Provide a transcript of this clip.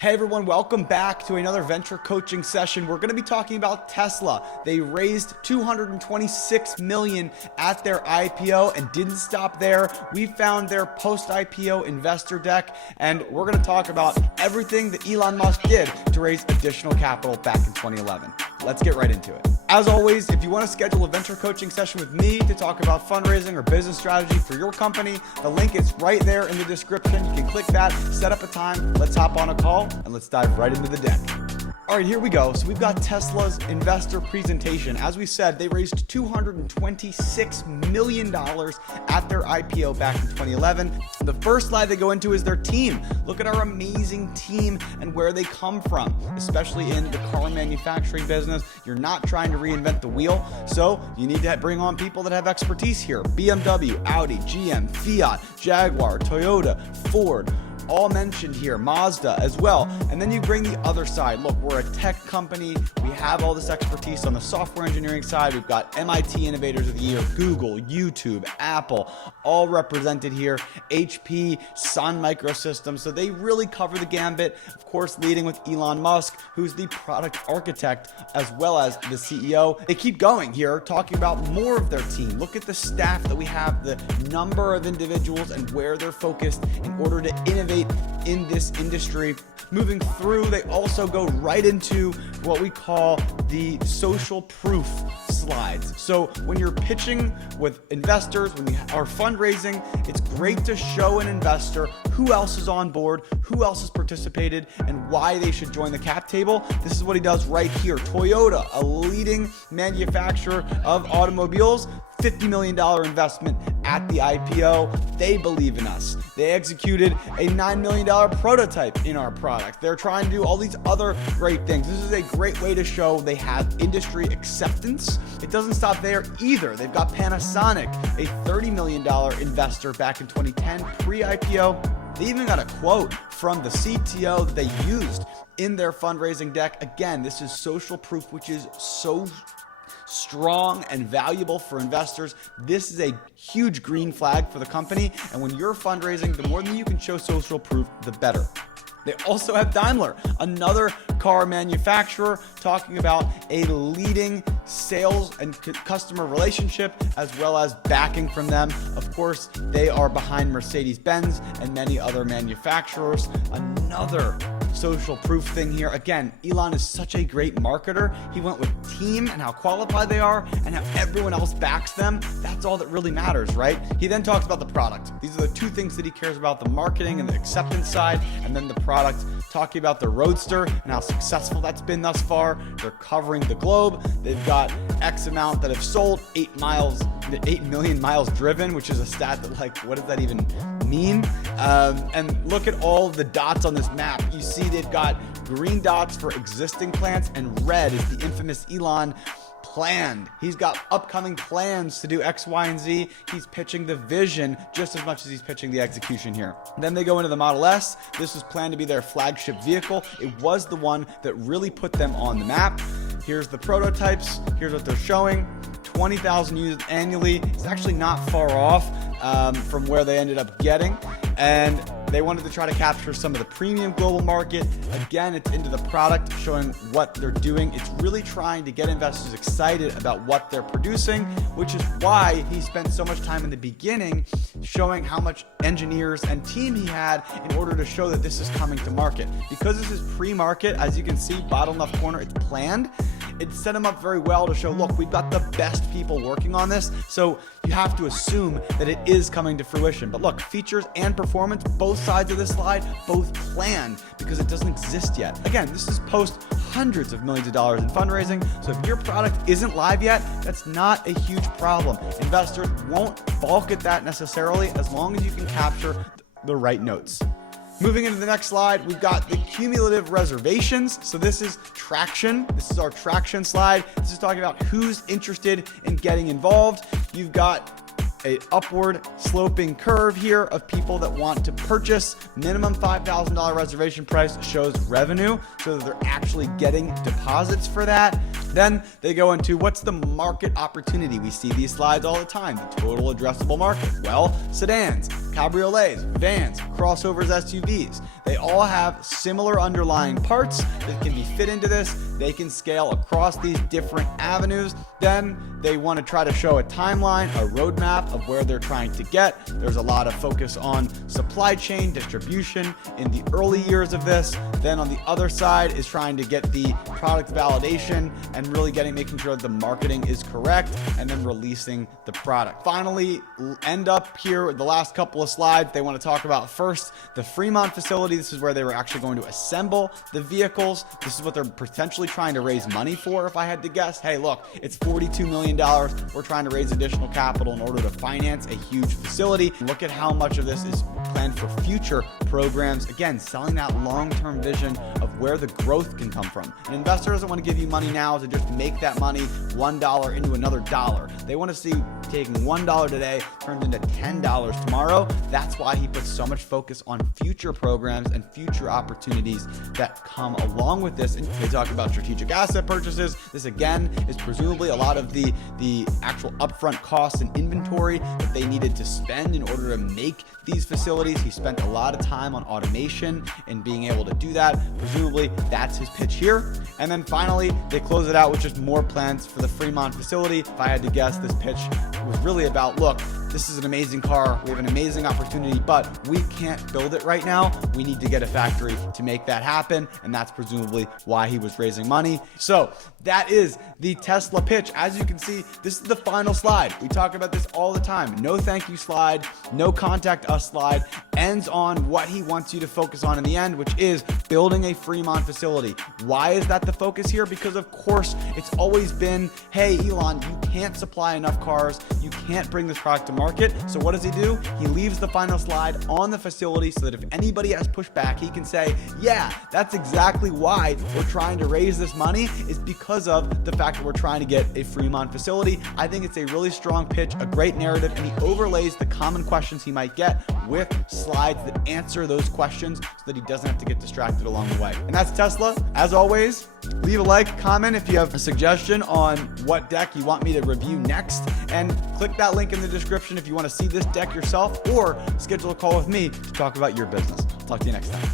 Hey everyone, welcome back to another venture coaching session. We're going to be talking about Tesla. They raised $226 million at their IPO and didn't stop there. We found their post-IPO investor deck, and we're going to talk about everything that Elon Musk did to raise additional capital back in 2011. Let's get right into it. As always, if you want to schedule a venture coaching session with me to talk about fundraising or business strategy for your company, the link is right there in the description. You can click that, set up a time, let's hop on a call, and let's dive right into the deck. All right, here we go. So we've got Tesla's investor presentation. As we said, they raised $226 million at their IPO back in 2011. The first slide they go into is their team. Look at our amazing team and where they come from, especially in the car manufacturing business. You're not trying to reinvent the wheel, so you need to bring on people that have expertise here. BMW, Audi, GM, Fiat, Jaguar, Toyota, Ford, all mentioned here, Mazda as well. And then you bring the other side. Look, we're a tech company. We have all this expertise on the software engineering side. We've got MIT Innovators of the Year, Google, YouTube, Apple, all represented here. HP, Sun Microsystems. So they really cover the gambit. Of course, leading with Elon Musk, who's the product architect as well as the CEO. They keep going here, talking about more of their team. Look at the staff that we have, the number of individuals and where they're focused in order to innovate in this industry. Moving through, they also go right into what we call the social proof slides. So when you're pitching with investors, when you are fundraising, it's great to show an investor who else is on board, who else has participated, and why they should join the cap table. This is what he does right here. Toyota, a leading manufacturer of automobiles, $50 million investment at the IPO. They believe in us. They executed a $9 million prototype in our product. They're trying to do all these other great things. This is a great way to show they have industry acceptance. It doesn't stop there either. They've got Panasonic, a $30 million investor back in 2010, pre-IPO. They even got a quote from the CTO that they used in their fundraising deck. Again, this is social proof, which is so strong and valuable for investors. This is a huge green flag for the company. And when you're fundraising, the more that you can show social proof, the better. They also have Daimler, another car manufacturer, talking about a leading sales and customer relationship, as well as backing from them. Of course, they are behind Mercedes-Benz and many other manufacturers. Another social proof thing here. Again, Elon is such a great marketer. He went with team and how qualified they are and how everyone else backs them. That's all that really matters, right? He then talks about the product. These are the two things that he cares about, the marketing and the acceptance side, and then the product, talking about the Roadster and how successful that's been thus far. They're covering the globe. They've got X amount that have sold, 8 million miles driven, which is a stat that, like, what does that even mean? And look at all the dots on this map. You see they've got green dots for existing plants, and red is the infamous Elon planned. He's got upcoming plans to do X, Y, and Z. He's pitching the vision just as much as he's pitching the execution here. Then they go into the Model S. This was planned to be their flagship vehicle. It was the one that really put them on the map. Here's the prototypes. Here's what they're showing. 20,000 units annually. It's actually not far off from where they ended up getting. And they wanted to try to capture some of the premium global market. Again, it's into the product, showing what they're doing. It's really trying to get investors excited about what they're producing, which is why he spent so much time in the beginning showing how much engineers and team he had in order to show that this is coming to market. Because this is pre-market, as you can see, bottom left corner, it's planned. It set him up very well to show, look, we've got the best people working on this. So you have to assume that it is coming to fruition. But look, features and performance, both sides of this slide, both planned because it doesn't exist yet. Again, this is post hundreds of millions of dollars in fundraising. So if your product isn't live yet, that's not a huge problem. Investors won't balk at that necessarily as long as you can capture the right notes. Moving into the next slide, we've got the cumulative reservations. So this is traction. This is our traction slide. This is talking about who's interested in getting involved. You've got a upward sloping curve here of people that want to purchase. Minimum $5,000 reservation price shows revenue, so that they're actually getting deposits for that. Then they go into what's the market opportunity. We see these slides all the time. The total addressable market. Well, sedans, cabriolets, vans, crossovers, SUVs. They all have similar underlying parts that can be fit into this. They can scale across these different avenues. Then they want to try to show a timeline, a roadmap of where they're trying to get. There's a lot of focus on supply chain, distribution in the early years of this. Then on the other side is trying to get the product validation and really making sure that the marketing is correct, and then releasing the product. Finally, end up here with the last couple of slides. They want to talk about first the Fremont facility. This is where they were actually going to assemble the vehicles. This is what they're potentially trying to raise money for, if I had to guess. Hey, look, it's $42 million. We're trying to raise additional capital in order to finance a huge facility. Look at how much of this is planned for future programs. Again, selling that long-term vision of where the growth can come from. An investor doesn't want to give you money now to just make that money $1 into another dollar. They want to see taking $1 today turned into $10 tomorrow. That's why he puts so much focus on future programs and future opportunities that come along with this. And they talk about strategic asset purchases. This again is presumably a lot of the actual upfront costs and inventory that they needed to spend in order to make these facilities. He spent a lot of time on automation and being able to do that. Presumably that's his pitch here. And then finally, they close it out with just more plans for the Fremont facility. If I had to guess, this pitch was really about, look, this is an amazing car. We have an amazing opportunity, but we can't build it right now. We need to get a factory to make that happen. And that's presumably why he was raising money. So that is the Tesla pitch. As you can see, this is the final slide. We talk about this all the time. No thank you slide, no contact us slide, ends on what he wants you to focus on in the end, which is building a Fremont facility. Why is that the focus here? Because of course, it's always been, hey, Elon, you can't supply enough cars. You can't bring this product to market. So what does he do? He leaves the final slide on the facility so that if anybody has pushback, he can say, yeah, that's exactly why we're trying to raise this money, is because of the fact that we're trying to get a Fremont facility. I think it's a really strong pitch, a great narrative, and he overlays the common questions he might get with slides that answer those questions so that he doesn't have to get distracted along the way. And that's Tesla. As always, leave a like, comment if you have a suggestion on what deck you want me to review next, and click that link in the description if you want to see this deck yourself or schedule a call with me to talk about your business. Talk to you next time.